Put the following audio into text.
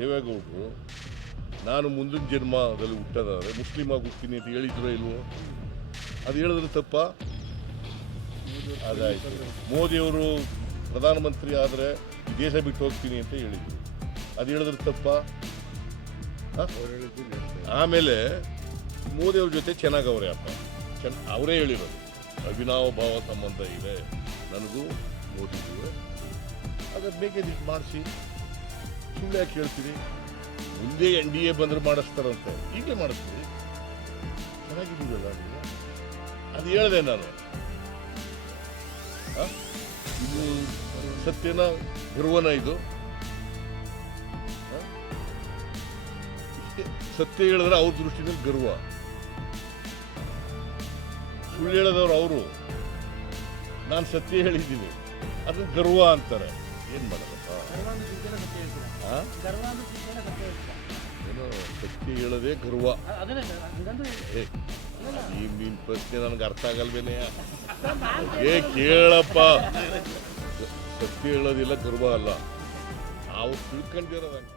ದೇವೇಗೌಡರು ನಾನು ಮುಂದಿನ ಜನ್ಮದಲ್ಲಿ ಹುಟ್ಟೋದಾದ್ರೆ ಮುಸ್ಲಿಂ ಆಗಿ ಹುಡ್ತೀನಿ ಅಂತ ಹೇಳಿದ್ರು ಇಲ್ವೋ? ಅದು ಹೇಳಿದ್ರೆ ತಪ್ಪ? ಅದಾಯಿತು. ಮೋದಿಯವರು ಪ್ರಧಾನಮಂತ್ರಿ ಆದರೆ ದೇಶ ಬಿಟ್ಟು ಹೋಗ್ತೀನಿ ಅಂತ ಹೇಳಿದ್ರು, ಅದು ಹೇಳಿದ್ರೆ ತಪ್ಪ? ಆಮೇಲೆ ಮೋದಿಯವ್ರ ಜೊತೆ ಚೆನ್ನಾಗವ್ರೆ ಅಪ್ಪ, ಅವರೇ ಹೇಳಿರೋದು ಅವಿನಾವ ಭಾವ ಸಂಬಂಧ ಇದೆ ನನಗೂ ಮೋದಿಗೂ. ಅದ್ರ ಬೇಕಾದಿಟ್ಟು ಮಾಡಿಸಿ, ಸುಳ್ಳು ಯಾಕೆ ಹೇಳ್ತೀರಿ? ಮುಂದೆ NDA ಬಂದ್ರೆ ಮಾಡಿಸ್ತಾರಂತೆ, ಈಗಲೇ ಮಾಡಿಸ್ತೀವಿ. ಚೆನ್ನಾಗಿದ್ದೀವಲ್ಲ ನೀವು, ಅದು ಹೇಳಿದೆ ನಾನು. ಇದು ಸತ್ಯನ ಗರ್ವನ? ಇದು ಸತ್ಯ ಹೇಳಿದ್ರೆ ಅವ್ರ ದೃಷ್ಟಿನಲ್ಲಿ ಗರ್ವ, ಸುಳ್ಳು ಹೇಳಿದವ್ರು ಅವರು. ನಾನು ಸತ್ಯ ಹೇಳಿದ್ದೀನಿ, ಅದನ್ನ ಗರ್ವ ಅಂತಾರೆ. ಏನು ಮಾಡೋದಪ್ಪ? ಏನೋ ಸತ್ಯ ಹೇಳೋದೇ ಗರ್ವ. ನಿನ್ನ ಪ್ರಶ್ನೆ ನನಗೆ ಅರ್ಥ ಆಗಲ್ವೇನೆ? ಕೇಳಪ್ಪ, ಸತ್ಯ ಹೇಳೋದಿಲ್ಲ ಗರ್ವ ಅಲ್ಲ, ನಾವು ತಿಳ್ಕೊಂಡಿರೋದಂಗೆ.